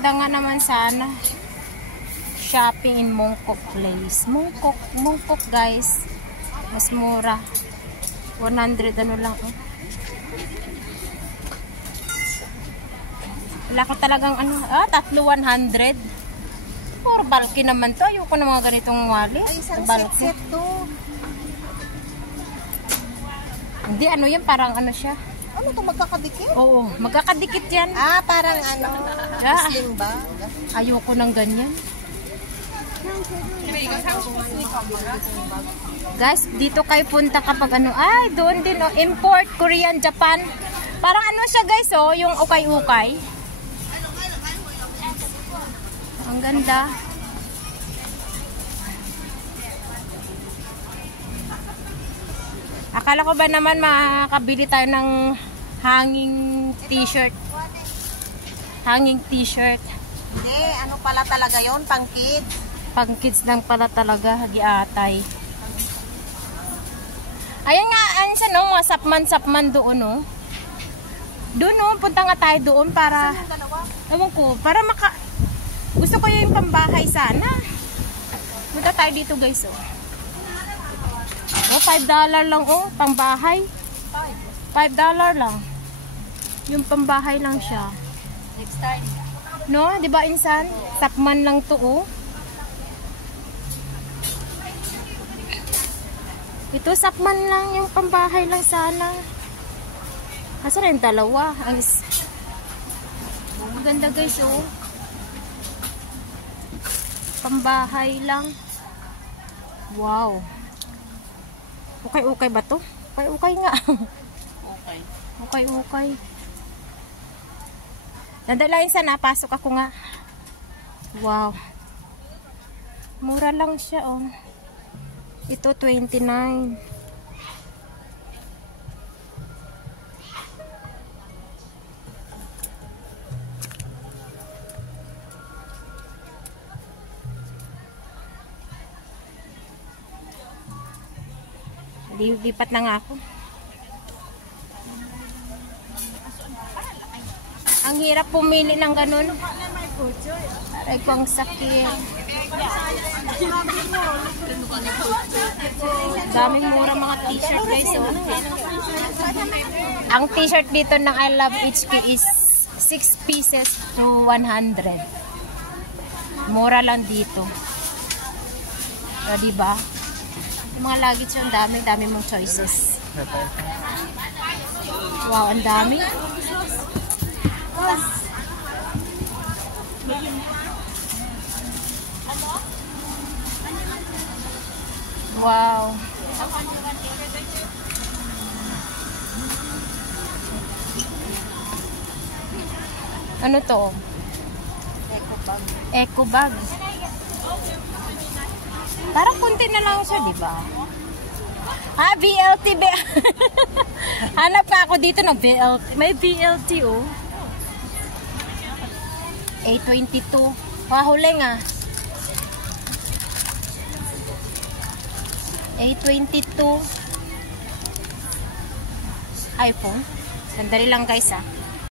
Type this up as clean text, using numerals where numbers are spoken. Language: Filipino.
Ganda nga naman sana. Shopping in Mongkok Place. Mongkok guys. Mas mura. 100 ano lang. Wala ko talagang ano. Tatlo 100. Puro bulky naman to. Ayoko na mga ganitong wallet. Ay, isang bulky. set to. Hindi, ano yan? Parang ano siya. Ano to, magkakadikit? Oo, magkakadikit yan. Parang ano, sling ba? Ayoko ng ganyan. Guys, dito kayo punta kapag ano. Ay, doon din oh. Import, Korean, Japan. Parang ano siya guys oh, yung ukay-ukay. Ang ganda. Akala ko ba naman makakabili tayo ng hanging t-shirt. Hanging t-shirt. Hindi, ano pala talaga yon, pang kids. Pang kids lang pala talaga, giatay. Ayan nga, ano siya no, mga sapman doon no. Doon no, punta nga tayo doon para, ewan ko, para gusto ko yung pambahay sana. Punta tayo dito guys oh. Oh, $5 lang oh, pambahay. $5 lang. Yung pambahay lang siya. Next time. No, 'di ba insan? Sapman lang 'to oh. Ito sapman lang, yung pambahay lang sana. Asa rin dalawa? Ang ganda guys oh. Pambahay lang. Wow. Ukay-ukay ba to? Ukay-ukay nga. Ukay-ukay. Nadalain sana, pasok ako nga. Wow. Mura lang siya oh. Ito 29. Lipat na nga ako. Ang hirap pumili ng ganun. Aray ko ang sakit. Daming mura mga t-shirt guys. So, ang t-shirt dito ng I Love HK is 6 pieces to 100. Mura lang dito. So, diba? Yung mga luggage yung dami mong choices. Wow, ang dami. Wow. Ano to? Eco bag. Eco bag. Parang kunti na lang siya, di ba? BLT. Hanap pa ako dito ng BLT. May BLT, oh. A22. Huli nga. A22. iPhone. Sandali lang guys, ah.